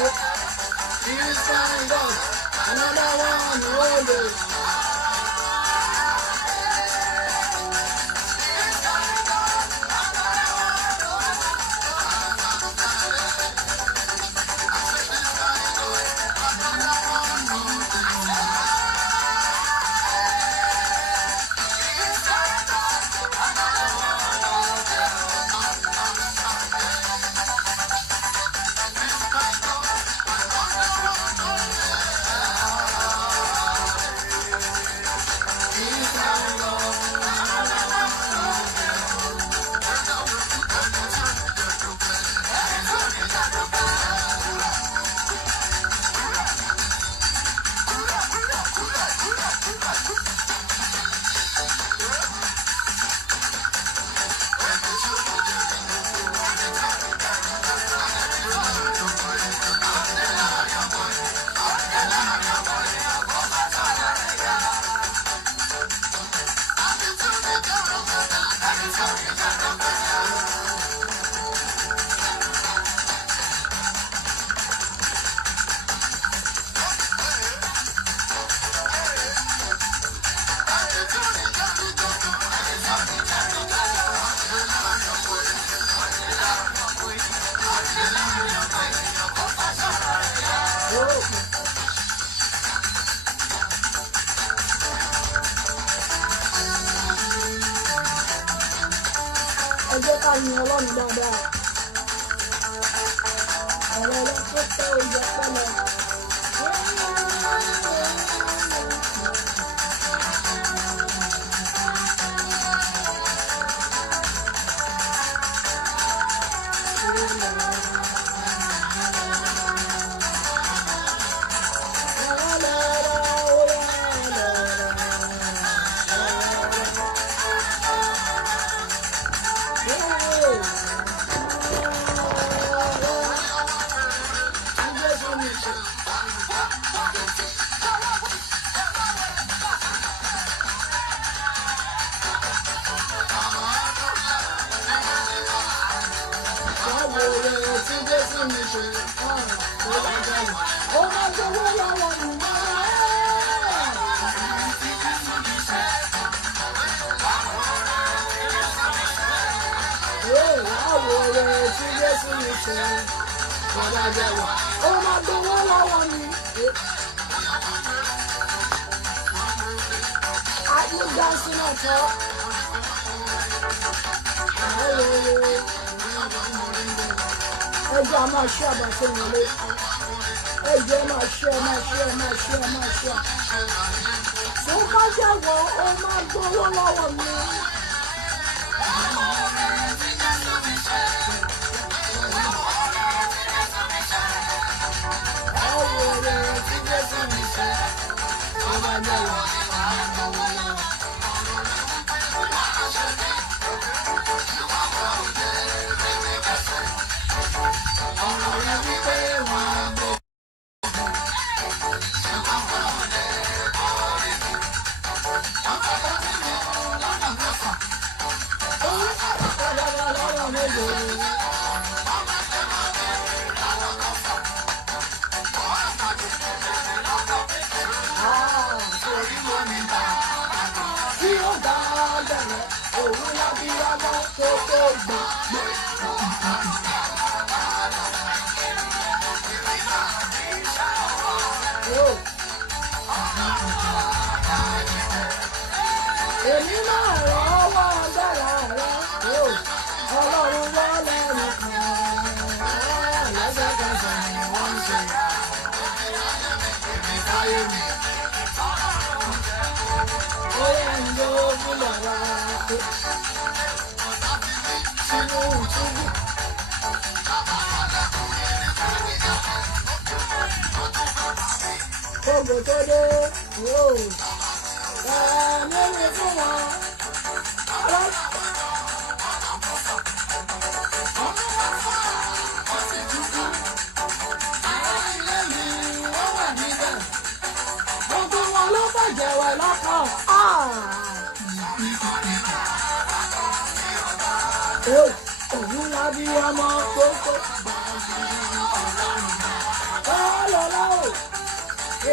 This time God, another one, older.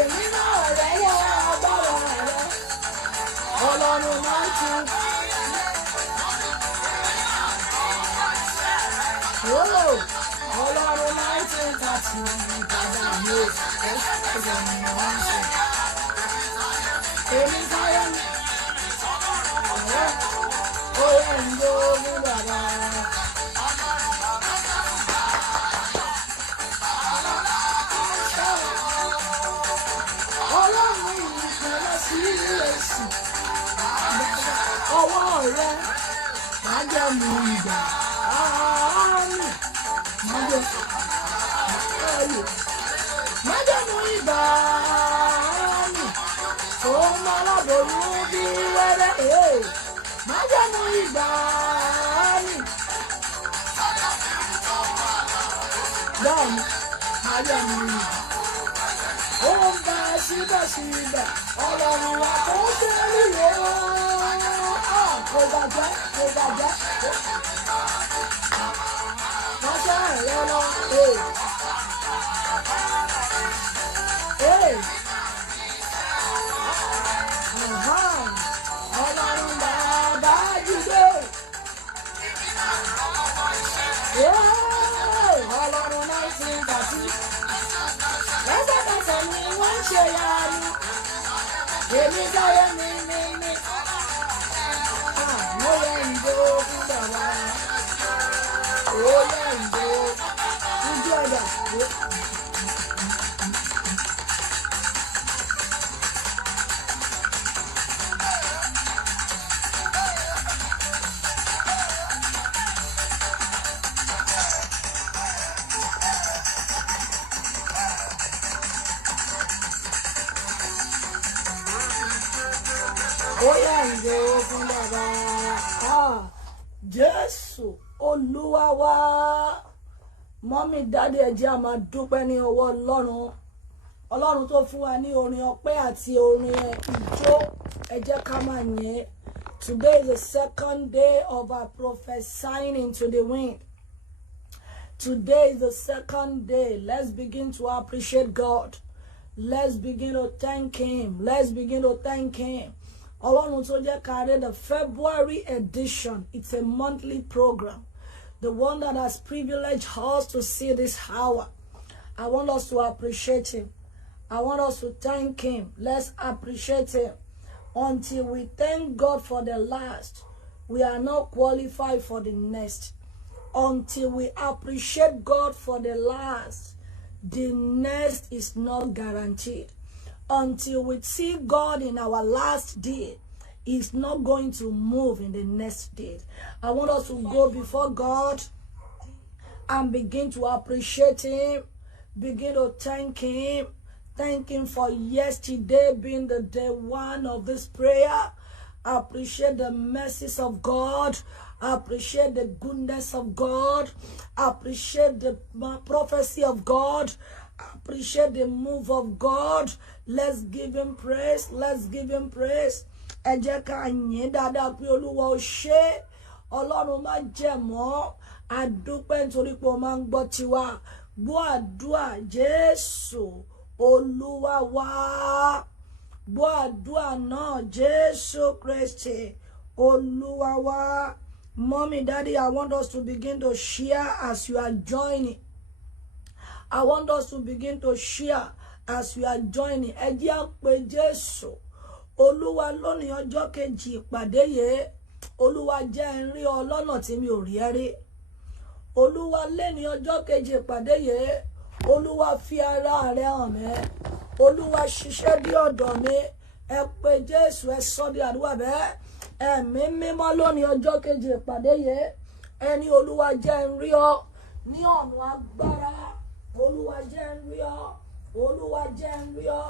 èmi náà rẹ̀ wọ agbára rẹ̀ ọlọ́run máa ń tún. Ọlọ́run máa ń tún kàtì ìbàdà mi ẹ̀sẹ̀ mi máa ń ṣe. Èmi sáyé mi oyè ń jó ní bàbá. Ọlọ́run yìí kan lọ sí èsì. Ọwọ́ rẹ̀ máa jẹ́ mi ìgbà. Májẹ̀mú ìgbà mi, òun aláboyún bí wẹ́rẹ́. Májẹ̀mú ìgbà mi, bẹ́ẹ̀ni, májẹ̀mú ìgbà. Ó ń bá síbẹ̀síbẹ̀, ọlọ́run wa kò tẹ́lẹ̀ yóò. Kò bàjẹ́, kò bàjẹ́. Májẹ̀ rẹ lọ. Ọlọ́run bàbá jíde. Ọlọ́run náà ti ń bàtí. Lẹ́sẹ̀kẹsẹ̀ ni wọ́n ń ṣe yára. Èmi dáyé mi. Mo yẹ ìdó fún bàbá. Ó yẹ ìdó. Ojú ọ̀dà. Jésù Olúwa wa. Mọ́mí dáadé ẹ jẹ́ a máa dúpẹ́ ní ọwọ́ Ọlọ́run tó fún wa ní orin ọpẹ́ àti orin ìjó. Ẹ jẹ́ ká máa yìn. Today is the second day of our prophesying into the wind. Today is the second day. Let's begin to appreciate God. Let's begin to thank Him. Let's begin to thank Him. Ọlọ́run tó jẹ́ ká rí the February edition. It's a monthly program. The one that has privileged us to see this hour. I want us to appreciate Him. I want us to thank Him. Let's appreciate Him. Until we thank God for the last, we are not qualified for the next. Until we appreciate God for the last, the next is not guaranteed. Until we see God in our last day, He's not going to move in the next day. I want us to go before God and begin to appreciate Him, begin to thank Him. Thank Him for yesterday being the day one of this prayer. Appreciate the mercies of God. Appreciate the goodness of God. Appreciate the prophecy of God. Appreciate the move of God. Let's give Him praise. Let's give Him praise. Ẹ jẹ́ ká yìn dáadáa pé Olúwa ó ṣé. Ọlọ́run má jẹ̀mọ́. Adúpẹ́ nítorí pé ó máa ń gbọ́ tiwa. Gbọ́ àdúrà Jésù Olúwa wa. Gbọ́ àdúrà náà Jésù Kristi Olúwa wa. Mommy, Daddy, I want us to begin to share as you are joining. I want us to begin to share as you are joining. Ẹ jẹ́ á pé Jésù Olúwa lónìí ọjọ́ kejì ìpàdé yìí. Olúwa jẹ́ n rí ọ lọ́nà tí mi ò rí ẹ rí. Olúwa lẹ́ni ọjọ́ kejì ìpàdé yìí. Olúwa fi ara rẹ̀ hàn mí. Olúwa ṣiṣẹ́ dí ọ̀dọ̀ mi. Ẹ pé Jésù, ẹ sọ di àdúrà bẹ́ẹ̀. Ẹ̀mí mímọ́ lónìí ọjọ́ kejì ìpàdé yìí. Ẹni Olúwa jẹ́ n rí ọ ní ọ̀nà agbára. Olúwa jẹ́ n rí ọ. Olúwa jẹ́ n rí ọ.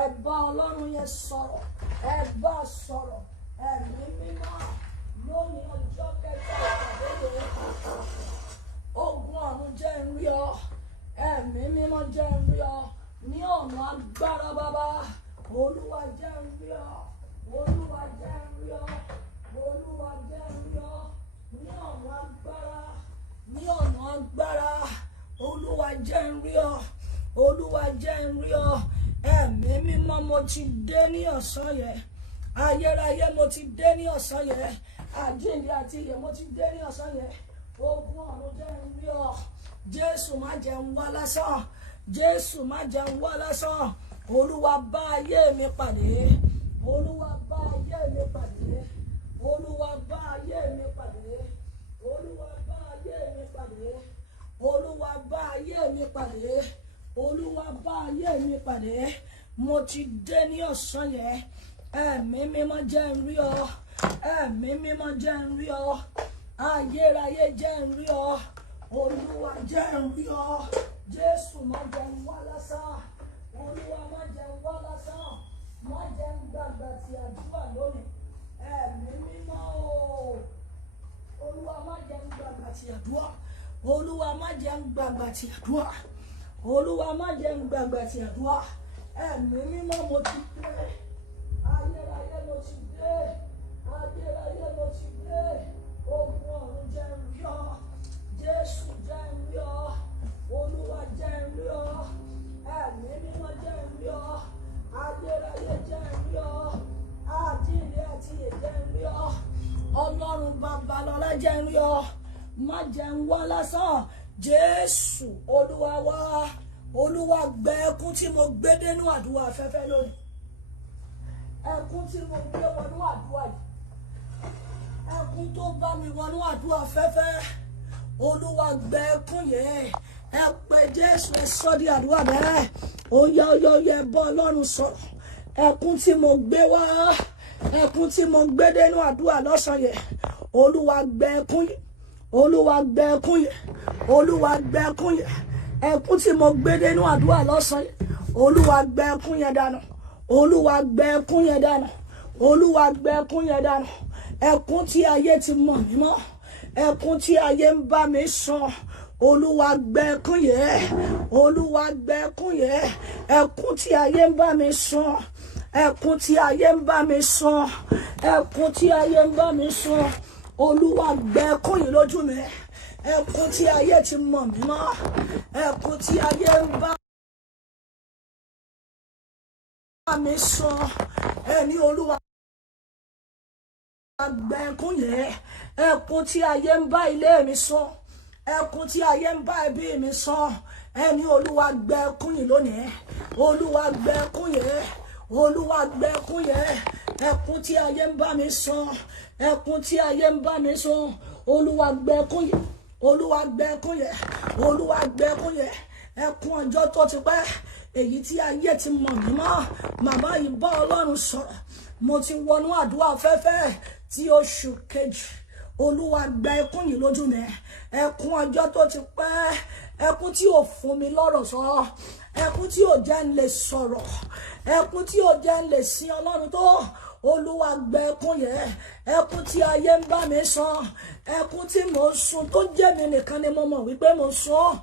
Ẹ bá Ọlọ́run yẹn sọ̀rọ̀. Ẹ bá sọ̀rọ̀. Ẹ̀mí mímọ́ lónìí ọjọ́ kẹta ìpàdé yìí. Ogun ọ̀run jẹ́ n rí ọ. Ẹ̀mí mímọ́ jẹ́ n rí ọ ní ọ̀nà agbára bàbá. Olúwa jẹ́ n rí ọ. Olúwa jẹ́ n rí ọ. Olúwa jẹ́ n rí ọ ní ọ̀nà agbára. Ní ọ̀nà agbára. Olúwa jẹ́ n rí ọ. Olúwa jẹ́ n rí ọ. ẹ̀mí mímọ́ mo ti dé ní ọ̀sán yẹn, ayérayé mo ti dé ní ọ̀sán yẹn, àjíǹde àti ìyè mo ti dé ní ọ̀sán yẹn. Ogun ọ̀run jẹ́ n rí ọ, Jésù má jẹ́ n wá lásán, Jésù má jẹ́ n wá lásán. Olúwa bá ayé mi pàdé, Olúwa bá ayé mi pàdé, Olúwa bá ayé mi pàdé, Olúwa bá ayé mi pàdé, Olúwa bá ayé mi pàdé, Olúwa bá ayé mi pàdé. Mo ti dé ní ọ̀sán yẹn, ẹ̀mí mímọ́ jẹ́ n rí ọ, ẹ̀mí mímọ́ jẹ́ n rí ọ, ayérayé jẹ́ n rí ọ, Olúwa jẹ́ n rí ọ. Jésù má jẹ́ n wá lásán, Olúwa má jẹ́ n wá lásán, má jẹ́ n gbàgbà tí àdúrà lónìí. Ẹ̀mí mímọ́ o, Olúwa má jẹ́ n gbàgbà tí àdúrà, Olúwa má jẹ́ n gbàgbà tí àdúrà, Olúwa má jẹ́ n gbàgbà tí àdúrà. Ẹ̀mí mímọ́ mo ti dé, ayérayé mo ti dé, ayérayé mo ti dé. Ogun ọ̀run jẹ́ n rí ọ, Jésù jẹ́ n rí ọ, Olúwa jẹ́ n rí ọ, ẹ̀mí mímọ́ jẹ́ n rí ọ, ayérayé jẹ́ n rí ọ, àjíǹde àti ìyè jẹ́ n rí ọ, Ọlọ́run Babalọ́lá jẹ́ n rí ọ. Má jẹ́ n wá lásán, Jésù Olúwa wá. Olúwa gbẹ ẹkún tí mo gbé dénú àdúrà afẹ́fẹ́ lónìí, ẹkún tí mo gbé wọnú àdúrà yìí, ẹkún tó bá mi wọnú àdúrà afẹ́fẹ́, Olúwa gbẹ ẹkún yẹn. Ẹ pé Jésù, ẹ sọ di àdúrà bẹ́ẹ̀. Ó yá ẹ bọ́ Ọlọ́run sọ̀rọ̀. Ẹkún tí mo gbé wá, ẹkún tí mo gbé dénú àdúrà lọ́sàn yẹn, Olúwa gbẹ ẹkún yẹn, Olúwa gbẹ ẹkún yẹn, Olúwa gbẹ ẹkún yẹn. Ẹkún tí mo gbé dénú àdúrà lọ́sàn yẹn, Olúwa gbẹ ẹkún yẹn dànù, Olúwa gbẹ ẹkún yẹn dànù, Olúwa gbẹ ẹkún yẹn dànù. Ẹkún tí ayé ti mọ̀ mí mọ́, ẹkún tí ayé ń bá mi sùn, Olúwa gbẹ ẹkún yẹn, Olúwa gbẹ ẹkún yẹn. Ẹkún tí ayé ń bá mi sùn, ẹkún tí ayé ń bá mi sùn, ẹkún tí ayé ń bá mi sùn, Olúwa gbẹ ẹkún yìí lójú mi. Ẹkún tí ayé ti mọ̀ mí mọ́, ẹkún tí ayé ń bá mi sùn, ẹni Olúwa gbẹ ẹkún yẹn. Ẹkún tí ayé ń bá ilé mi sùn, ẹkún tí ayé ń bá ẹbí mi sùn, ẹni Olúwa gbẹ ẹkún yìí lónìí. Olúwa gbẹ ẹkún yẹn, Olúwa gbẹ ẹkún yẹn. Ẹkún tí ayé ń bá mi sùn, ẹkún tí ayé ń bá mi sùn, Olúwa gbẹ ẹkún yẹn, Olúwa gbẹ ẹkún yẹn, Olúwa gbẹ ẹkún yẹn. Ẹkún ọjọ́ tó ti pẹ́, èyí tí ayé ti mọ̀ mí mọ́, màmá yìí bá Ọlọ́run sọ̀rọ̀. Mo ti wọnú àdúrà afẹ́fẹ́ tí oṣù kejì, Olúwa gbẹ ẹkún yìí lójú mi. Ẹkún ọjọ́ tó ti pẹ́, ẹkún tí ò fún mi lọ́rọ̀ sọ, ẹkún tí ò jẹ́ n lè sọ̀rọ̀, ẹkún tí ò jẹ́ n lè sin Ọlọ́run tó. Olúwa gbẹ ẹkún yẹn. Ẹkún tí ayé ń bá mi sùn, ẹkún tí mò ń sun tó jẹ́ mi nìkan ni mo mọ̀ wípé mo sùn.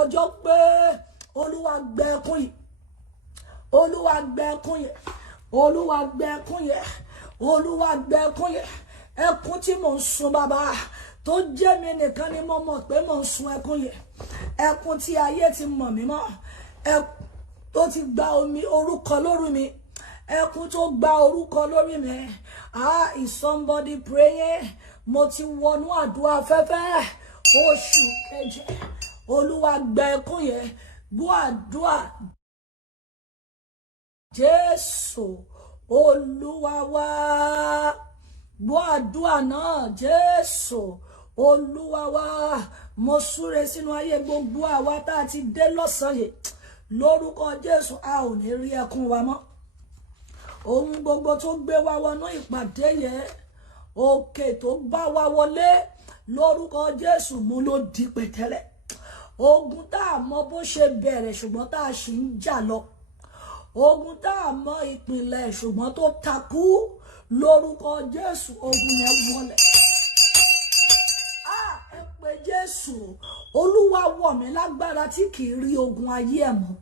Ọjọ́ pé Olúwa gbẹ ẹkún yìí, Olúwa gbẹ ẹkún yẹn, Olúwa gbẹ ẹkún yẹn, Olúwa gbẹ ẹkún yẹn. Ẹkún tí mò ń sun bàbá tó jẹ́ mi nìkan ni mo mọ̀ pé mò ń sun ẹkún yẹn. Ẹkún tí ayé ti mọ̀ mí mọ́, ẹkún tó ti gba orúkọ lórí mi, ẹkún tó gba orúkọ lórí mi. Is somebody praying? Mo ti wọnú àdúrà afẹ́fẹ́ oṣù kejì, Olúwa gbẹ ẹkún yẹn. Gbọ́ àdúrà, Jésù Olúwa wá. Gbọ́ àdúrà náà, Jésù Olúwa wá. Mo súre sínú ayé gbogbo àwa tá a ti dé lọ́sàn-án yìí, lórúkọ Jésù, a ò ní rí ẹkún wa mọ́. Ohun gbogbo tó gbé wa wọnú ìpàdé yẹn, òkè tó bá wa wọlé, lórúkọ Jésù mú ló di pẹ̀tẹ́lẹ̀. Ogun tá a mọ bó ṣe bẹ̀rẹ̀ ṣùgbọ́n tá a ṣì ń jà lọ, ogun tá a mọ ìpìlẹ̀ ṣùgbọ́n tó takú, lórúkọ Jésù ogun yẹn wọlẹ̀. Ẹ pé Jésù, Olúwa wọ̀ mí lágbára tí kì í rí ogun ayé ẹ̀ mọ́.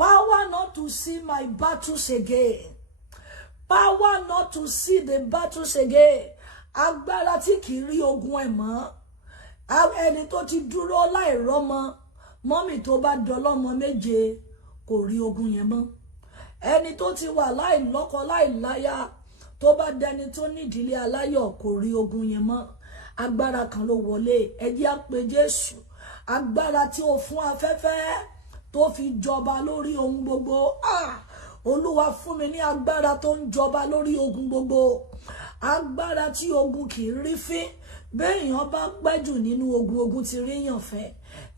Power not to see my battles again. Power not to see the battles again. Agbára tí kì í rí ogun ẹ̀ mọ́. Ẹni tó ti dúró láìrọ́mọ, mọ́mì tó bá dọlọ́mọ méje, kò rí ogun yẹn mọ́. Ẹni tó ti wà láìlọ́kọ láìláya tó bá dẹni tó nídìílé aláyọ̀ kò rí ogun yẹn mọ́. Agbára kan ló wọlé, ẹ jẹ́ á pe Jésù. Agbára tí ó fún afẹ́fẹ́ tó fi jọba lórí ohun gbogbo. Olúwa fún mi ní agbára tó ń jọba lórí ogun gbogbo. Agbára tí ogun kì í rí fín. Béèyàn bá pẹ́jù nínú ogun, ogun ti ríyàn fẹ́.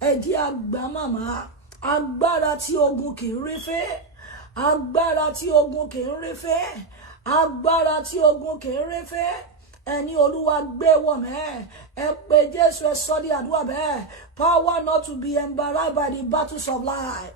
Ẹ jẹ́ á gbà màmá. Agbára tí ogun kì í rí fín. Agbára tí ogun kì í rí fín. Agbára tí ogun kì í rí fín. Ẹni Olúwa gbé wọ̀ mẹ́. Ẹ pé Jésù, ẹ sọ di àdúrà bẹ́ẹ̀. Power not to be embarrassed by the battles of life.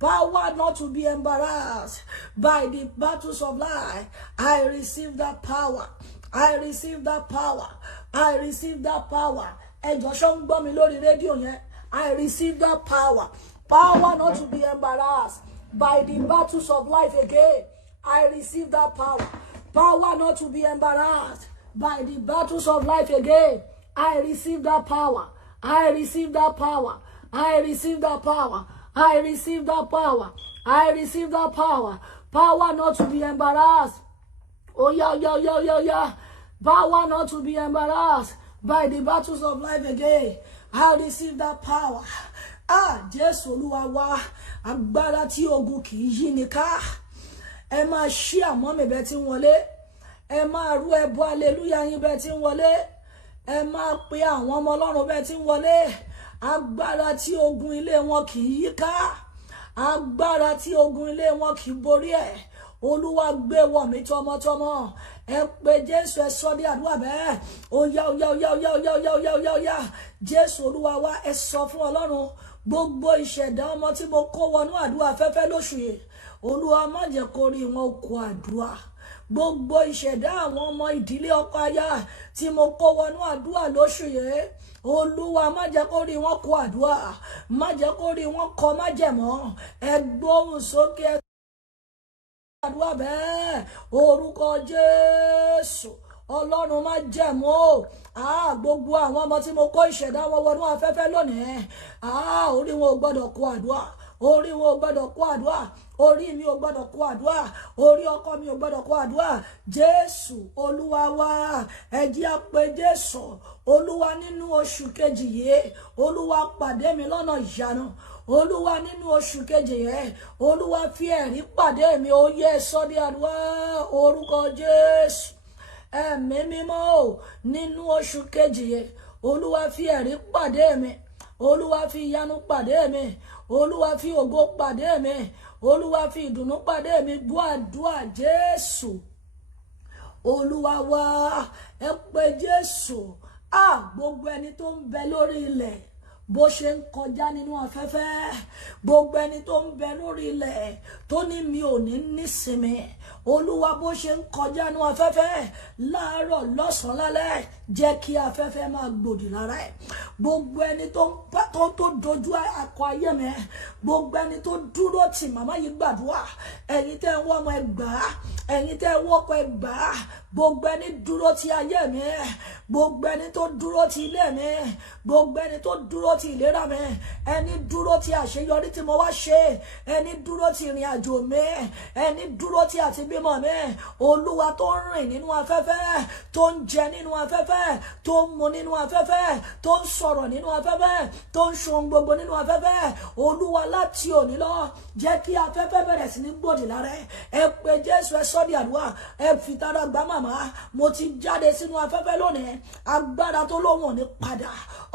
Power not to be embarrassed by the battles of life. I receive that power. I receive that power. I receive that power. Ẹ jọ̀ọ́ ṣó ń gbọ́ mi lórí rédíò yẹn. I receive that power. Power not to be embarrassed by the battles of life again. I receive that power. Power not to be embarrassed by the battles of life again. I receive that power. I receive that power. I receive that power. I receive that power. I receive that power. Power not to be embarrassed. Oh yeah. Power not to be embarrassed by the battles of life again. I receive that power. Jésù Olúwa wa. Agbára tí ogun kì í yí ni ká. Ẹ máa ṣí àmọ́ mi bẹ́ẹ̀ tí ń wọlé. Ẹ máa rú ẹbọ hallelujah yín bẹ́ẹ̀ tí ń wọlé. Ẹ máa pe àwọn ọmọ Ọlọ́run bẹ́ẹ̀ tí ń wọlé. Agbára tí ogun ilé wọn kì í yí ká. Agbára tí ogun ilé wọn kì í borí ẹ̀. Olúwa gbé wọ̀ mí tọmọtọmọ. Ẹ pé Jésù, ẹ sọ di àdúrà bẹ́ẹ̀. Oya. Jésù Olúwa wa, ẹ sọ fún Ọlọ́run gbogbo ìṣẹ̀dá ọmọ tí mo kó wọnú àdúrà afẹ́fẹ́ lóṣù yìí. Olúwa má jẹ́ kó rí wọn kó àdúrà. Gbogbo ìṣẹ̀dá àwọn ọmọ ìdílé ọkọ aya tí mo kó wọnú àdúrà lóṣù yìí. Olúwa má jẹ́ kó rí wọn kó àdúrà. Má jẹ́ kó rí wọn kọ májẹ̀mọ́. Ẹ gbóhùn sókè àdúrà bẹ́ẹ̀. Orúkọ Jésù. Ọlọ́run má jẹ̀mọ́. Gbogbo àwọn ọmọ tí mo kó ìṣẹ̀dá wọn wọnú afẹ́fẹ́ lónìí. Orí wọn ò gbọ́dọ̀ kó àdúrà. Orí wọn ò gbọ́dọ̀ kó àdúrà. Orí mi ò gbọ́dọ̀ kó àdúrà. Orí ọkọ mi ò gbọ́dọ̀ kó àdúrà. Jésù Olúwa wa. Ẹ jẹ́ á pé Jésù. Olúwa nínú oṣù kejì yìí. Olúwa pàdé mi lọ́nà ìyanu. Olúwa nínú oṣù kejì yìí. Olúwa fi ẹ̀rí pàdé mi. Ó yẹ sọ di àdúrà. Orúkọ Jésù. Ẹ̀mí mímọ́ nínú oṣù kejì yìí. Olúwa fi ẹ̀rí pàdé mi. Olúwa fi ìyanu pàdé mi. Olúwa fi ògo pàdé mi. Olúwa fi ìdùnnú pàdé mi. Gbọ́ àdúrà Jésù Olúwa wa. Ẹ pé Jésù. Gbogbo ẹni tó ń bẹ lórí ilẹ̀ bó ṣe ń kọjá nínú afẹ́fẹ́. Gbogbo ẹni tó ń bẹ lórí ilẹ̀ tó ní mi ò ní nísinmi. Olúwa bó ṣe ń kọjá nínú afẹ́fẹ́ láàárọ̀ lọ́sàn-án lálẹ́ jẹ́ kí afẹ́fẹ́ máa gbòdì lára ẹ̀. Gbogbo ẹni tó dojú akọ ayé mi. Gbogbo ẹni tó dúró tì màmá yìí gbàdúrà. Ẹ̀yin tẹ́ ń wọ́ ọmọ ẹgbàá. Ẹ̀yin tẹ́ ń wọ́kọ ẹgbàá. Gbogbo ẹni dúró ti ayé mi. Gbogbo ẹni tó dúró ti ilé mi. Gbogbo ẹni tó dúró ti ìlera mi. Ẹni dúró ti àṣeyọrí tí mo wá ṣe. Ẹni dúró ti ìrìn àjò mi. Ẹni dúró ti àti bímọ mi. Olúwa tó ń rìn nínú afẹ́fẹ́. Tó ń jẹ nínú afẹ́fẹ́. Tó ń mu nínú afẹ́fẹ́. Tó ń sọ̀rọ̀ nínú afẹ́fẹ́. Tó ń ṣohun gbogbo nínú afẹ́fẹ́. Olúwa láti òní lọ jẹ́ kí afẹ́fẹ́ bẹ̀rẹ̀ sí ní gbòdì lára ẹ̀. Ẹ pé Jésù, ẹ sọ di àdúrà. Ẹ fi tara gbà màmá. Mo ti jáde sínú afẹ́fẹ́ lónìí. Agbára tó lóhùn ò ní padà.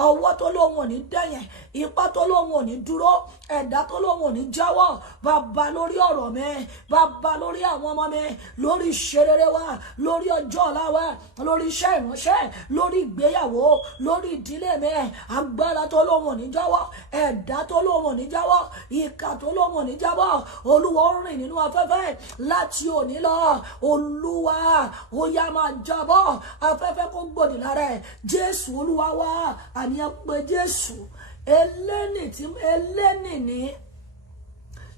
Ọwọ́ tó lóhùn ò ní dẹ̀yìn. Ipá tó lóhùn ò ní dúró. Ẹ̀dá tó lóhùn ò ní jáwọ́. Bàbá lórí ọ̀rọ̀ mi. Bàbá lórí àwọn ọmọ mi. Lórí ìṣerere wa. Lórí ọjọ́ ọ̀la wa. Lórí iṣẹ́ ìránṣẹ́. Lórí ìgbéyàwó. Lórí ìdílé mi. Agbára tó lóhùn ò ní jáwọ́. Ẹ̀dá tó lóhùn ò ní jáwọ́. Ìkà tó lóhùn ò ní jáwọ́. Olúwa ó rìn nínú afẹ́fẹ́ láti òní lọ. Olúwa ó yá máa jábọ́. Afẹ́fẹ́ kó gbòdì lára ẹ̀. Jésù Olúwa wa. Àní ẹ pé Jésù. Eléni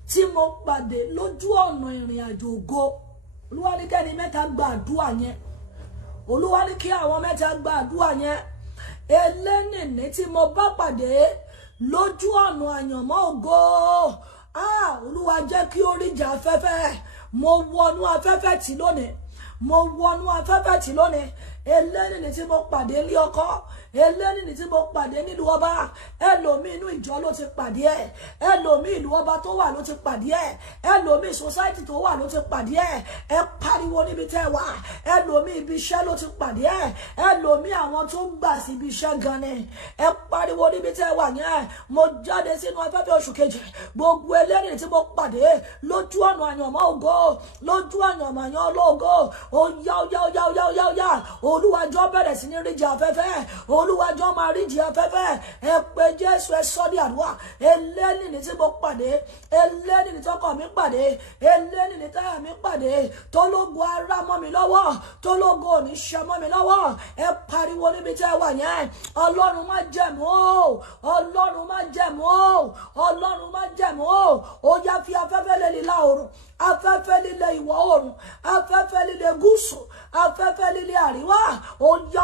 tí mo pàdé lójú ọ̀nà ìrìn àjò ògo. Olúwa ní kẹ́ni mẹ́ta gba àdúrà yẹn. Olúwa ní kí àwọn mẹ́ta gba àdúrà yẹn. Eléni tí mo bá pàdé lójú ọ̀nà àyànmọ́ ògo. Olúwa jẹ́ kí ó ríjà afẹ́fẹ́. Mo wọnú afẹ́fẹ́ tí lónìí. Mo wọnú afẹ́fẹ́ tí lónìí. Eléni tí mo pàdé ní ọkọ, eléni tí mo pàdé nílùú ọba, ẹlòmíì inú ìjọ ló ti pàdé ẹ, ẹlòmíì ìlú ọba tó wà ló ti pàdé ẹ, ẹlòmíì society tó wà ló ti pàdé ẹ. Ẹ pariwo níbi tẹ́ wà. Ẹlòmíì ibi iṣẹ́ ló ti pàdé ẹ, ẹlòmíì àwọn tó ń gbà sí ibi iṣẹ́ gan ni. Ẹ pariwo níbi tẹ́ wà yẹn. Mo jáde sínú afẹ́fẹ́ oṣù kejì. Gbogbo eléni tí mo pàdé lójú ọ̀nà àyànmọ́ ògo, lójú àyànmọ́ àyàn ológo, ó yá. Olúwàjọ́ bẹ̀rẹ̀ sí ní ríjì afẹ́fẹ́. Olúwàjọ́ máa ríjì afẹ́fẹ́. Ẹ pé Jésù, ẹ sọ́ di àdúrà. Eléni tí mo pàdé, eléni tí ọkọ mi pàdé, eléni tí táyà mi pàdé, tó lógo ara mọ́ mi lọ́wọ́, tó lógo òní ṣe mọ́ mi lọ́wọ́. Ẹ pariwo níbi tí ẹ wà yẹn. Ọlọ́run má jẹ̀mú o, Ọlọ́run má jẹ̀mú o, Ọlọ́run má jẹ̀mú o. Ó yá fi afẹ́fẹ́ lé ìlà oòrùn, afẹ́fẹ́ líle ìwọ̀ oòrùn, afẹ́fẹ́ líle gúúsù, afẹ́fẹ́ líle àríwá. Ó yá.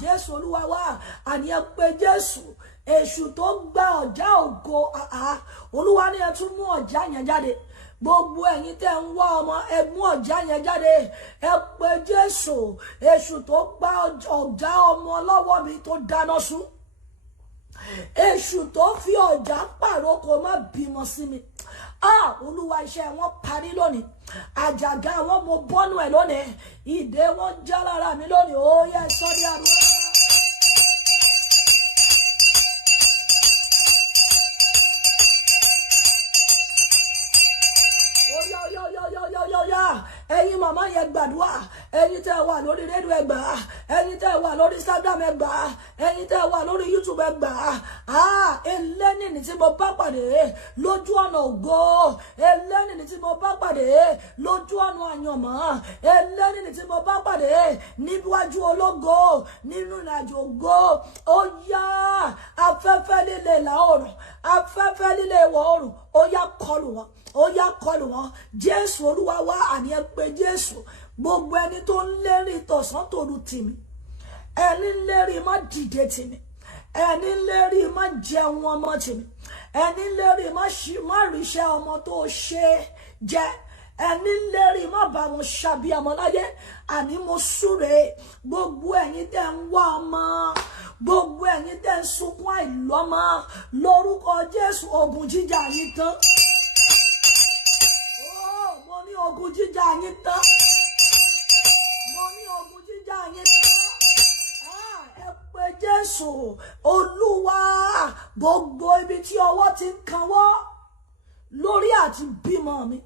Jésù Olúwa wa. Àní ẹ pé Jésù. Èṣù tó gba ọ̀já ògo, Olúwa ní ẹ tún mú ọ̀já yẹn jáde. Gbogbo ẹ̀yin tẹ́ ń wá ọmọ, ẹ mú ọ̀já yẹn jáde. Ẹ pé Jésù. Èṣù tó gba ọ̀já ọmọ lọ́wọ́ mi tó dáná sun. Èṣù tó fi ọ̀já pàrókò má bímọ sí mi. Olúwa iṣẹ́ wọn parí lónìí. Àjàgà wọn mo bọ́nú ẹ̀ lónìí. Ìdè wọn já lára mi lónìí. Ó yẹ sọ́dí àdúrà. Ẹ̀yin màmá yẹn gbàdúrà. Ẹ̀yin tẹ́ wà lórí rédíò ẹ gbà. Ẹ̀yin tẹ́ wà lórí Instagram ẹ gbà. Ẹ̀yin tẹ́ wà lórí YouTube ẹ gbà. Eléni tí mo bá pàdé lójú ọ̀nà ògo, eléni tí mo bá pàdé lójú ọ̀nà àyànmọ́, eléni tí mo bá pàdé níwájú ológo nínú ìrìnàjò ògo. Ó yá afẹ́fẹ́ líle ìlà oòrùn, afẹ́fẹ́ líle ìwọ̀ oòrùn. Ó yá kọlù wọn, ó yá kọlù wọn. Jésù Olúwa wa. Àní ẹ pé Jésù. Gbogbo ẹni tó ń lérí tọ̀sán tòru tì mí, ẹni ń lérí má dìde tì mí, ẹni ń lérí má jẹun ọmọ tì mí, ẹni ń lérí má ríṣẹ́ ọmọ tó ṣe jẹ, ẹni ń lérí má bá wọn ṣàbíamọ láyé. Àní mo súre. Gbogbo ẹ̀yin tẹ́ ń wá ọmọ, gbogbo ẹ̀yin tẹ́ ń sunkún àìlọ́mọ, lórúkọ Jésù ogun jíjà yín tán. Mo ní ogun jíjà yín tán. Mo ní ogun jíjà yín tán. Ẹ pé Jésù. Olúwa, gbogbo ibi tí ọwọ́ ti ń kanwọ́ lórí àti bímọ mi,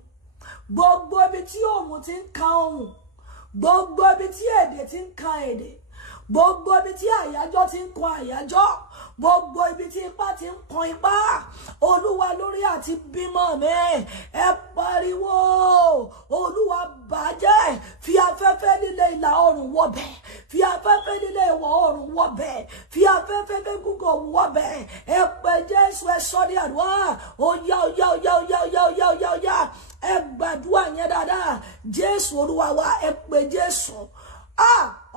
gbogbo ibi tí ohùn ti ń kan ohùn, gbogbo ibi tí èdè ti ń kan èdè, gbogbo ibi tí àyájọ́ ti ń kan àyájọ́, gbogbo ibi tí ipá ti ń kan ipá, Olúwa lórí àti bímọ mi, ẹ pariwo. Olúwa bàjẹ́. Fi afẹ́fẹ́ líle ìlà oòrùn wọbẹ̀, fi afẹ́fẹ́ líle ìwọ̀ oòrùn wọbẹ̀, fi afẹ́fẹ́ gígùn wọbẹ̀. Ẹ pé Jésù, ẹ sọ́ di àdúrà. Ó yá. Ẹ gbàdúrà yẹn dáadáa. Jésù Olúwa wa. Ẹ pé Jésù.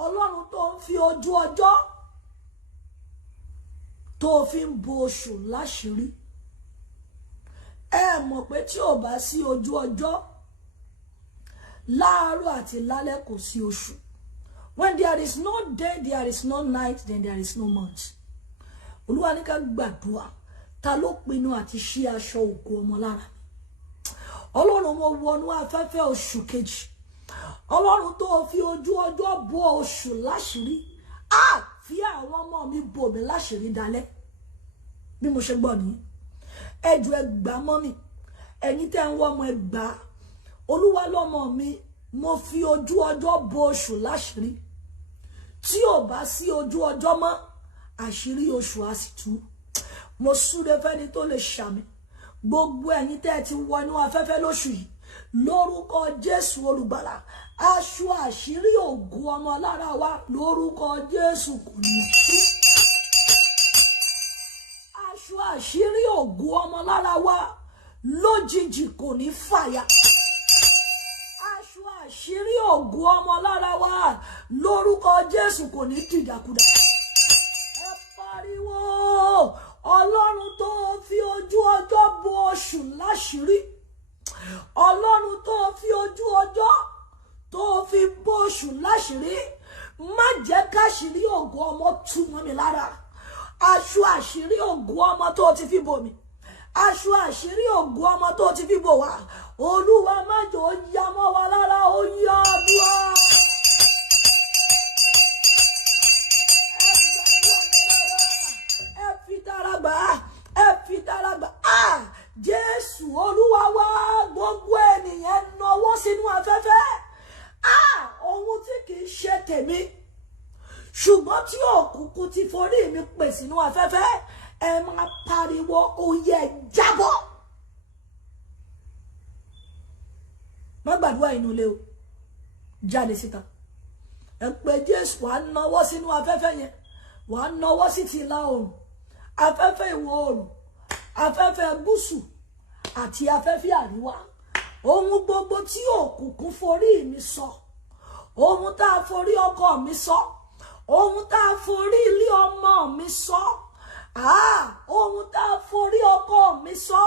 Ọlọ́run tó ń fi ojú ọjọ́ tó fi ń bo oṣù láṣìírí. Ẹ mọ̀ pé tí ò bá sí ojú ọjọ́, láàárọ̀ àti lálẹ́ kò sí oṣù. When there is no day, there is no night, then there is no month. Olúwa ní ká gbàdúrà. Ta ló pinnu àti ṣí aṣọ ògo ọmọ lára mi? Ọlọ́run, mo wọnú afẹ́fẹ́ oṣù kejì. Ọlọ́run tó fi ojú ọjọ́ bo oṣù láṣìírí. Fi àwọn ọmọ mi bò mí láṣìírí dalẹ́. Bí mo ṣe gbọ́ nìyẹn. Ẹjù ẹgbàá mọ́ mi. Ẹ̀yin tẹ́ ń wọ́ ọmọ ẹgbàá. Olúwa lọ́mọ mi, mo fi ojú ọjọ́ bo oṣù láṣìírí. Tí ò bá sí ojú ọjọ́ mọ́, àṣírí oṣù á sì tú. Mo súre fẹ́ni tó lè ṣàmì. Gbogbo ẹ̀yin tẹ́ ti wọ inú afẹ́fẹ́ lóṣù yìí, lórúkọ Jésù olùgbàlà, aṣọ àṣírí ògo ọmọ lára wa lórúkọ Jésù kò ní tú. Aṣọ àṣírí ògo ọmọ lára wa lójijì kò ní fàya. Aṣọ àṣírí ògo ọmọ lára wa lórúkọ Jésù kò ní dìdàkudà. Ẹ pariwo. Ọlọ́run tó fi ojú ọjọ́ bo oṣù oṣù láṣìírí, Ọlọ́run tó fi ojú ọjọ́ tó fi bò oṣù láṣìírí, má jẹ́ káṣìírí ògo ọmọ tú mọ́ mi lára. Aṣọ àṣírí ògo ọmọ tó ti fi bò mí, aṣọ àṣírí ògo ọmọ tó ti fi bò wá, Olúwa má jẹ́ ó yá mọ́ wa lára. Ó yá àdúrà. Ẹ fi dára gbà, ẹ fi dára gbà. Jésù Olúwa wa, gbogbo ènìyàn nawọ́ sínú afẹ́fẹ́. Ohun tí kì í ṣe tèmi, ṣùgbọ́n tí òkùnkùn ti forí mi pè sínú afẹ́fẹ́, ẹ máa pariwo oyè jábọ́. Má gbàdúrà inú ilé o, jáde síta. Ẹ pé Jésù, wàá nawọ́ sínú afẹ́fẹ́ yẹn, wàá nawọ́ sí ti ìlà oòrùn, afẹ́fẹ́ ìwọ̀ oòrùn, afẹ́fẹ́ gúúsù àti afẹ́fẹ́ àríwá. Ohun gbogbo tí òkùnkùn forí mi sọ, ohun tá a forí ọkọ mi sọ, ohun tá a forí ilé ọmọ mi sọ, ohun tá a forí ọkọ mi sọ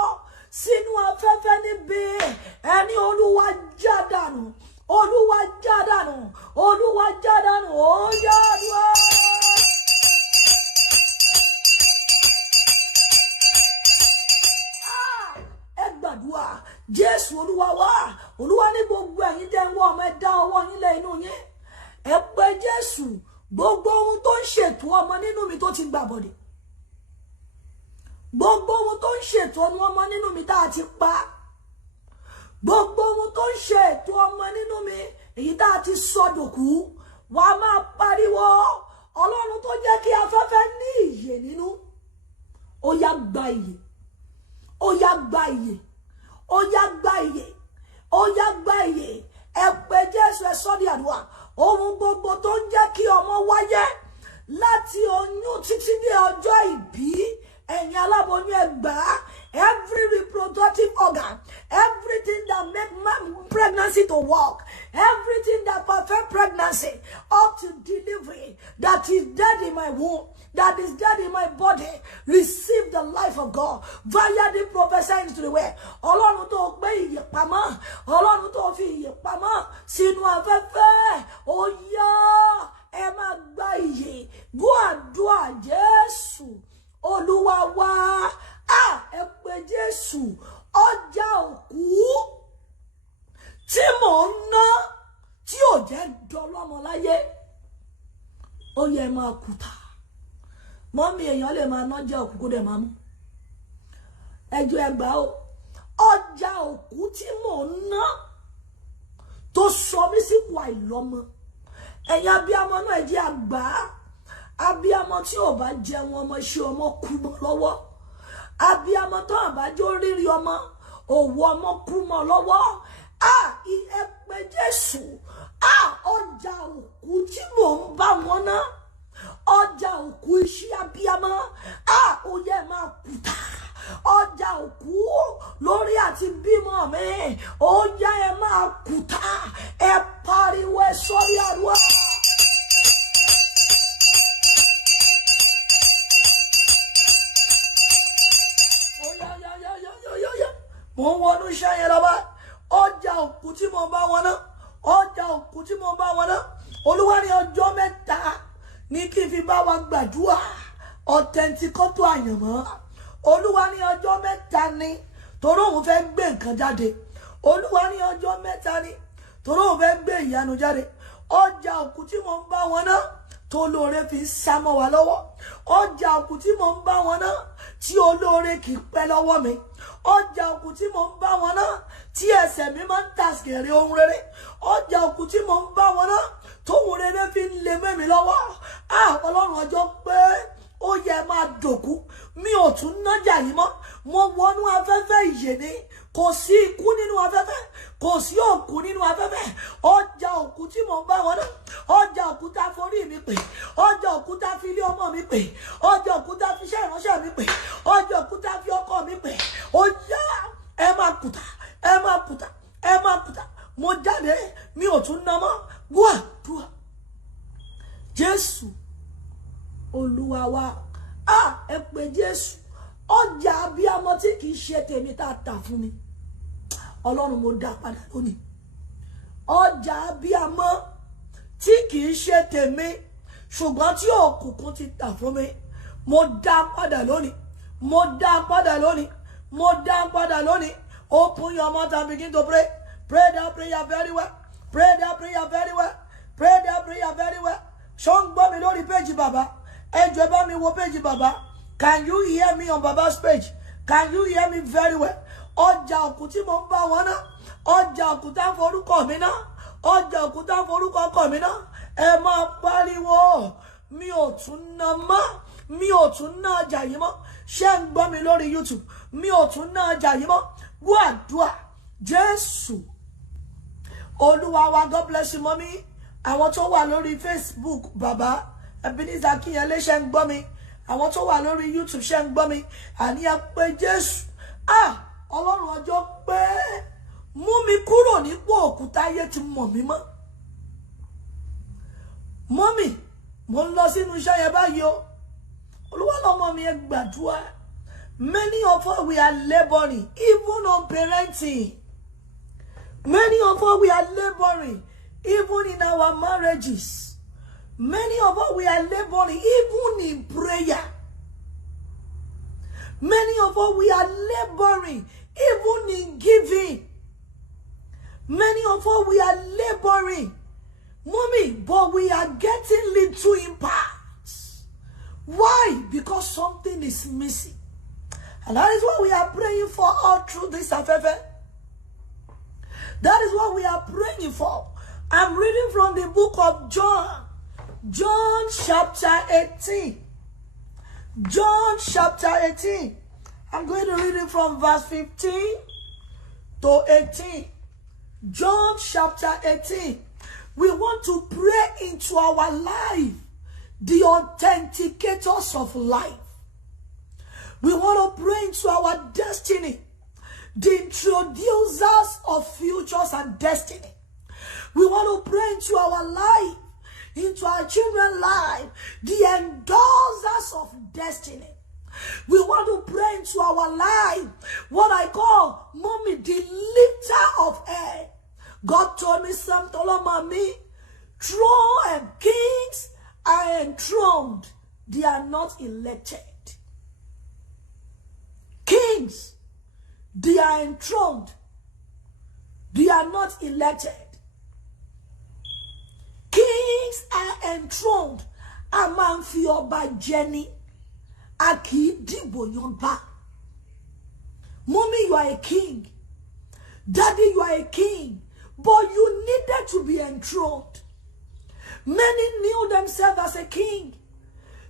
sínú afẹ́fẹ́ níbi, ẹni Olúwa já dànù, Olúwa já dànù, Olúwa já dànù. Ó yá àdúrà. Ẹ gbàdúrà. Jésù Olúwa wa, Olúwa ní gbogbo ẹ̀yin tẹ́ ń wá ọmọ, ẹ dá ọwọ́ yín lé inú yín. Ẹ pé Jésù, gbogbo ohun tó ń ṣètò ọmọ nínú mi tó ti gbà bọ̀dẹ̀, gbogbo ohun tó ń ṣètò ọmọ nínú mi tá a ti pa, gbogbo ohun tó ń ṣètò ọmọ nínú mi èyí tá a ti sọdòkú, wà á máa pariwo, Ọlọ́run tó jẹ́ kí afẹ́fẹ́ ní ìyè nínú, ó yá gba ìyè, ó yá gba ìyè, ó yá gba ìyè, ó yá gba ìyè. Ẹ pé Jésù, ẹ sọ di àdúrà. Ohun gbogbo tó ń jẹ́ kí ọmọ wáyé láti oyún títí dé ọjọ́ ìbí, ẹ̀yin aláboyún ẹ gbà á. Every reproductive organ, everything that make pregnancy to work, everything that perfect pregnancy up to delivery, that is dead in my womb, that is dead in my body, receive the life of God via the prophesying to the way. Ọlọ́run tó gbé ìyè pamọ́, Ọlọ́run tó fi ìyè pamọ́ sínú afẹ́fẹ́, ó yá, ẹ máa gba ìyè. Gbọ́ àdúrà Jésù Olúwa wa. Ẹ pé Jésù, ọjà òkú tí mò ń ná tí ò jẹ́ dọlọ́mọ láyé, ó yẹ máa kùtà. Mọ́mí, èèyàn lè máa ná jẹ́ òkú kó dẹ̀ máa mú. Ẹjọ́ ẹgbàá o, ọjà òkú tí mò ń ná tó sọ mí sípò àìlọ́mọ. Ẹ̀yin abiyamọ náà jẹ́ àgbà. Abiyamọ tí ò bá jẹun ọmọ, ṣe ọmọ kú mọ́ lọ́wọ́. Abiyamọ tó àbájọ rírí ọmọ, òwò ọmọ kú mọ́ lọ́wọ́. Ẹ pé Jésù, ọjà òkú tí mò ń bá wọn ná, ọjà òkú iṣẹ́ abiyamọ, ó yẹ máa kùtà. Ọjà òkú lórí àti bímọ mi, ó yẹ ẹ máa kùtà. Ẹ pariwo, ẹ sọrí àdúrà. Mo ń wọnú iṣẹ́ yẹn lọ́ba. Ọjà òkú tí mo bá wọn ná, ọjà òkú tí mo bá wọn ná, Olúwa ní ọjọ́ mẹ́ta ní kí n fi bá wa gbàdúrà ọ̀tẹ̀ntikọ́tò àyànmọ́. Olúwa ní ọjọ́ mẹ́ta ni, torí òun fẹ́ gbé nǹkan jáde. Olúwa ní ọjọ́ mẹ́ta ni, torí òun fẹ́ gbé ìyanu jáde. Ọjà òkú tí mo ń bá wọn ná, tó lóore fi sá mọ́ wa lọ́wọ́. Ọjà òkú tí mo ń bá wọn ná, tí olóore kì í pẹ́ lọ́wọ́ mi. Ọjà òkú tí mo ń bá wọn ná, tí ẹsẹ̀ mi máa ń tàṣkẹ̀rẹ̀ ohun rere. Ọjà òkú tí mo ń bá wọn ná, tóhun rere fi ń lé mẹ́mi lọ́wọ́. Ọlọ́run ọjọ́ pé ó yẹ máa dòkú, mi ò tún nájà yìí mọ́. Mo wọnú afẹ́fẹ́ ìyè ni, kò sí ikú nínú afẹ́fẹ́, kò sí òkú nínú afẹ́fẹ́. Ọjà òkú tí mo ń bá wọn ná, ọjà òkú tá forí mi pè, ọjà òkú tá fi ilé ọmọ mi pè, ọjà òkú tá fi iṣẹ́ ìránṣẹ́ mi pè, ọjà òkú tá fi ọkọ mi pè, ó yá, ẹ máa kùtà, ẹ máa kùtà, ẹ máa kùtà. Mo jáde, mi ò tún ná mọ́. Gbọ́ àdúrà Jésù Olúwa wa. Ẹ pé Jésù, ọjà abiyamọ tí kì kì í ṣe tèmi tá tà fún mi. Ọlọ́run mo dá padà lónìí. Ọjà abiyamọ tí kì í ṣe tèmi ṣùgbọ́n tí òkùnkùn ti tà fún mi. Mo dá padà lónìí. Mo dá padà lónìí. Mo dá padà lónìí. Open your mouth and begin to pray. Pray that prayer very well. Pray that prayer very well. Pray that prayer very well. Ṣó ń gbọ́ mi lórí page bàbá. Ẹ jọ̀ọ́ bá mi wo page bàbá. Can you hear me on Baba's page? Can you hear me very well? Ọjà òkú tí mo ń bá wọn náà. Ọjà òkú tá ń forúkọ mi náà. Ọjà òkú tá ń forúkọ ọkọ mi náà. Ẹ máa pariwo. Mi ò tún ná mọ́. Mi ò tún ná ọjà yìí mọ́. Ṣé ń gbọ́ mi lórí YouTube? Mi ò tún ná ọjà yìí mọ́. Wọ́n àdúrà. Jésù. Olúwa wa, God bless you, mommy. Àwọn tó wà lórí Facebook, bàbá. Ebenezer AKINYELE ṣé ń gbọ́ mi. Àwọn tó wà lórí YouTube ṣé ń gbọ́ mi. Àní ẹ pé Jésù. Ọlọ́run ọjọ́ pé mú mi kúrò nípò òkúta ayé tí mọ̀ mí mọ́. Mọ́mì, mo ń lọ sínú iṣẹ́ yẹn báyìí o. Olúwa lọ́mọ mi ẹ gbàdúrà. Many of us we are laboring, even on parenting. Many of us we are laboring, even in our marriages. Many of us we are laboring, even in prayer. Many of us we are laboring, even in giving. Many of us we are laboring, mommy, but we are getting little impacts. Why? Because something is missing. And that is what we are praying for all through this affair. That is what we are praying for. I'm reading from the book of John. John chapter 18. John chapter 18. I'm going to read it from verse 15 to 18. John chapter 18. We want to pray into our life, the authenticators of life. We want to pray into our destiny, the introducers of futures and destiny. We want to pray into our life, into our children's life, the endorsers of destiny. We want to pray into our life, what I call, mommy, the lifter of air. God told me something, told me, throne and kings are enthroned. They are not elected. Kings, they are enthroned. They are not elected. Kings are enthroned. A man fi ọba Jenny. A kì í dìbò yan bá. Mommy, you are a king. Daddy, you are a king. But you needed to be enthroned. Many knew themselves as a king.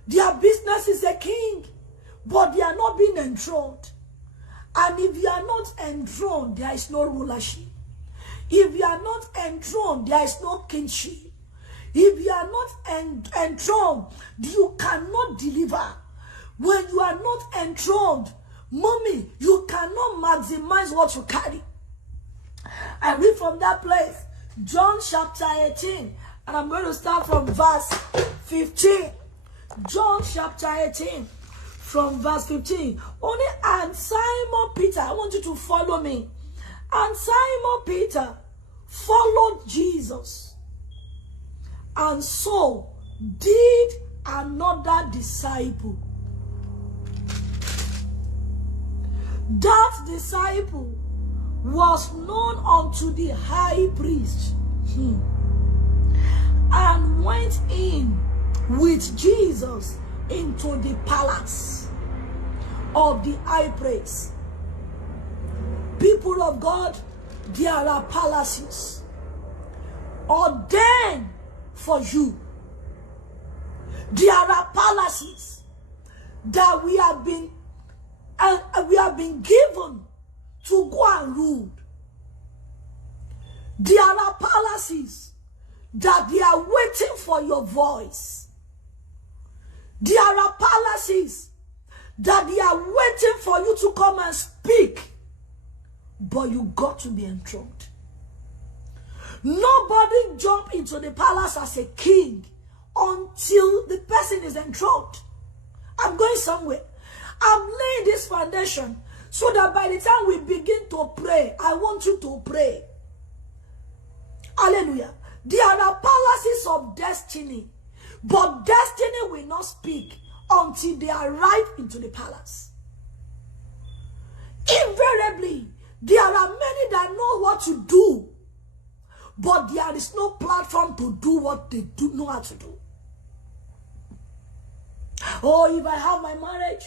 Their business is a king. But they are not being enthroned. And if you are not enthroned, there is no rulership. If you are not enthroned, there is no kingship. If you are not enthroned, you cannot deliver. When you are not enthroned, mommy, you cannot maximize what you carry. I read from that place, John chapter 18, and I'm going to start from verse 15. John chapter 18, from verse 15. Only and Simon Peter, I want you to follow me. And Simon Peter followed Jesus, and so did another disciple. That disciple was known unto the high priest, and went in with Jesus into the palace of the high priest. People of God, there are palaces ordained for you. There are palaces that we have been given to go and rule. There are palaces that they are waiting for your voice. There are palaces that they are waiting for you to come and speak. But you got to be enthroned. Nobody jump into the palace as a king until the person is enthroned. I'm going somewhere. I'm laying this foundation So that by the time we begin to pray, I want you to pray. Hallelujah. There are palaces of destiny, but destiny will not speak until they arrive into the palace. Invariably, there are many that know what to do, but there is no platform to do what they do know how to do. Oh, if I have my marriage,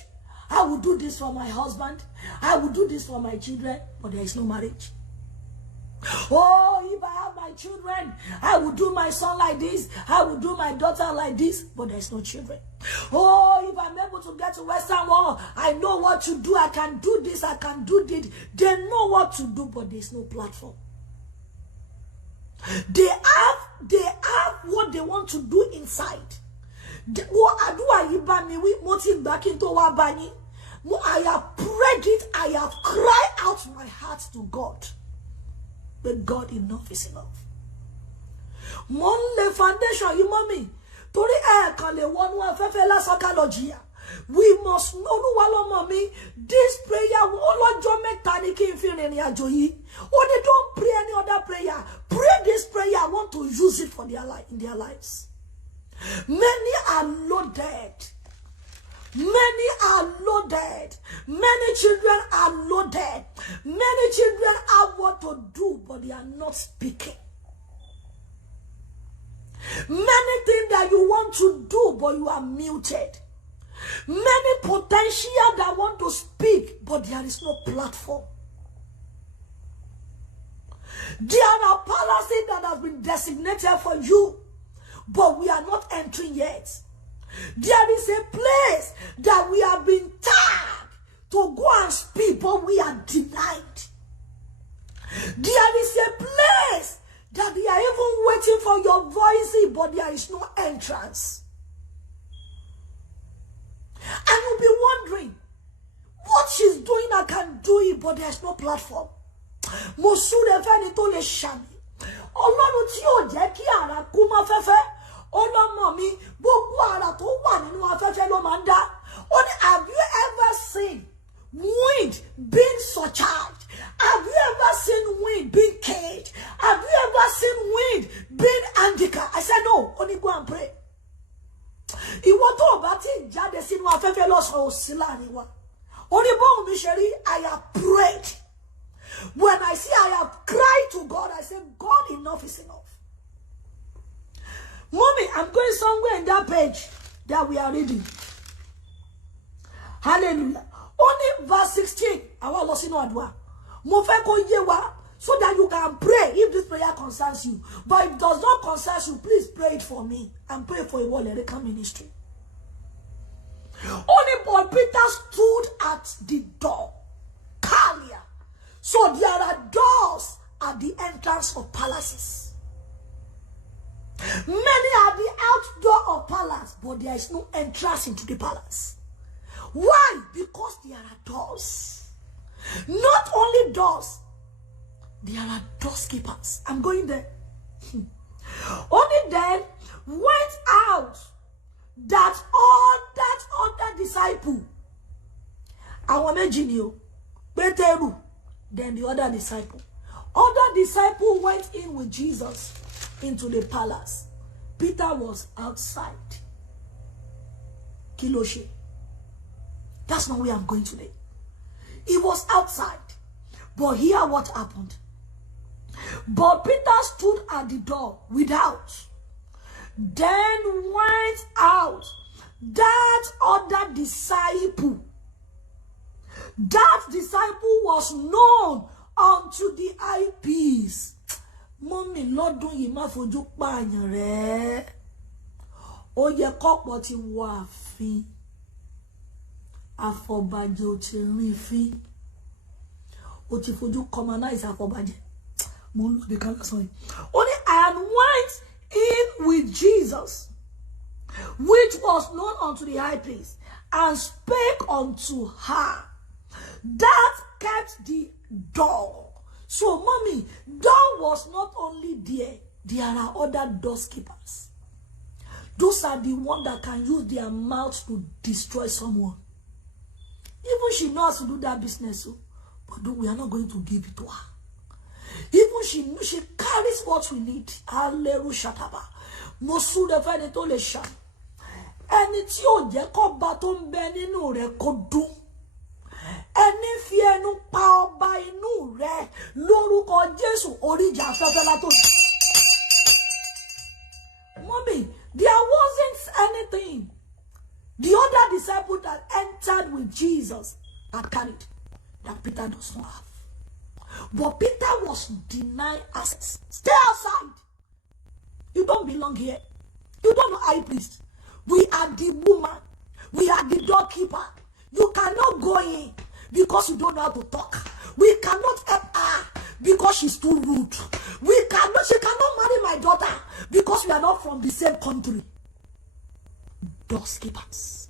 I will do this for my husband. I will do this for my children, but there is no marriage. Oh, if I have my children, I will do my son like this. I will do my daughter like this, but there is no children. Oh, if I'm able to get to Western Wall, I know what to do. I can do this. I can do this. They know what to do, but there is no platform. They have what they want to do inside. I have prayed it. I have cried out my heart to God. But God, enough is enough. Mon foundation, you mommy. Tori kan le wonu afefe la sakalogia. We must know mommy. This prayer olojo meta ni ki nfi rin ajo yi. They don't pray any other prayer. Pray this prayer. I want to use it for their life in their lives. Many are loaded. Many are loaded. Many children are loaded. Many children have what to do, but they are not speaking. Many things that you want to do, but you are muted. Many potential that want to speak, but there is no platform. There are palaces that have been designated for you, but we are not entering yet. There is a place that we have been tagged to go and speak, but we are denied. There is a place that they are even waiting for your voice, but there is no entrance. And you'll be wondering, what she's doing, I can do it, but there's no platform. Mosude feni to le shami. Ọlọ́run tí ó jẹ́ kí ara kú mọ́ fẹ́fẹ́. Ọlọ́mọ mi, gbogbo ara tó wà nínú afẹ́fẹ́ ló máa ń dá. Ó ní, have you ever seen wind being surcharged? Have you ever seen wind being caged? Have you ever seen wind being handicapped? I said, no. Only go and pray. Ìwọ tó bá ti jáde sínú afẹ́fẹ́ lọ́sàn òsì láàrin wa. Only bóun mi ṣe rí, I have prayed. When I see I have cried to God, I say, God, enough is enough. Mommy, I'm going somewhere in that page that we are reading. Hallelujah. Only verse 16. I want to see no Adura. Mo fẹ́ kó yé wa, so that you can pray if this prayer concerns you. But if it does not concern you, please pray it for me and pray for IWOLERIKAN ministry. Only Paul Peter stood at the door. Kalia. So there are doors at the entrance of palaces. Many are the outdoor of palace, but there is no entrance into the palace. Why? Because there are doors. Not only doors, there are doorkeepers. I'm going there. Only then went out that other disciple. Àwọn méjì ni o. Pétérù, then the other disciple. Other disciple went in with Jesus into the palace. Peter was outside. Kiloshe. That's not where I'm going today. He was outside. But hear what happened. But Peter stood at the door without. Then went out that other disciple. That disciple was known unto the high priest. Mommy, Lord, don't you ma fojú pààyàn rẹ̀. Ó yẹ kọ́pọ̀ ti wà fín. Àfọ̀bàjẹ́ ò ti rìn fín. Ó ti fojú commonize àfọ̀bàjẹ́. Mo ń lọ bí kan lásán yìí. Only and went in with Jesus, which was known unto the high priest, and spake unto her that kept the door. So, mommy, door was not only there are other doorkeepers. Those are the ones that can use their mouth to destroy someone. Even she knows to do that business, so, but we are not going to give it to her. Even she carries what we need. Hallelujah. Mosu de fe ni to le sha. Ẹni tí ó jẹ́ kó bá tó ń bẹ nínú rẹ̀ kó dùn. Ẹni fi ẹnu pa ọba inú rẹ̀ lórúkọ Jésù oríjà afẹ́fẹ́ látòdì. Mommy, there wasn't anything. The other disciple that entered with Jesus had carried that Peter does not have. But Peter was denied access. Stay outside. You don't belong here. You don't know high priest. We are the woman. We are the doorkeeper. You cannot go in because you don't know how to talk. We cannot help her because she's too rude. She cannot marry my daughter because we are not from the same country. Doorkeepers.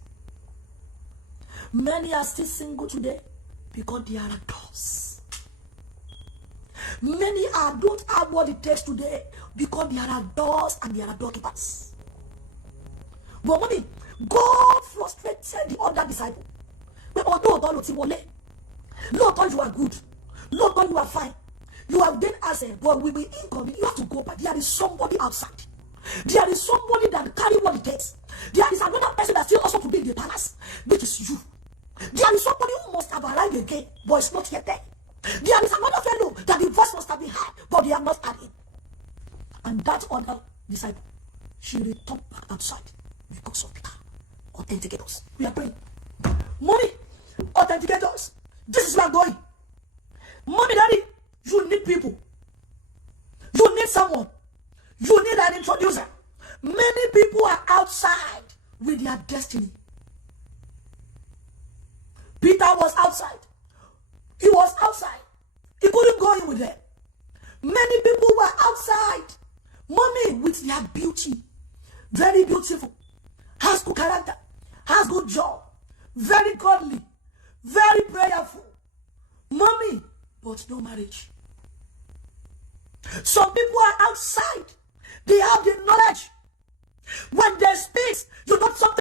Many are still single today because they are doors. Many don't have what it takes today because they are doors and they are doorkeepers. But mommy, God frustrated the other disciple. But although Lord, you are good. Lord, you are fine. You have gained access, but we will inconvenient. You have to go, but there is somebody outside. There is somebody that carry what it takes. There is another person that still also to be in the palace, which is you. There is somebody who must have arrived again, but it's not yet there. There is another fellow that the voice must have been heard, but they have not heard it. And that other disciple, she returned back outside because of Peter. Authenticators. We are praying. Mommy, authenticators. This is where I'm going. Mommy, daddy, you need people. You need someone. You need an introducer. Many people are outside with their destiny. Peter was outside. He was outside. He couldn't go in with them. Many people were outside. Mommy, with their beauty. Very beautiful. Has good character. Has good job. Very godly. Very prayerful. Mommy, but no marriage. Some people are outside. They have the knowledge. When they speak, you know something.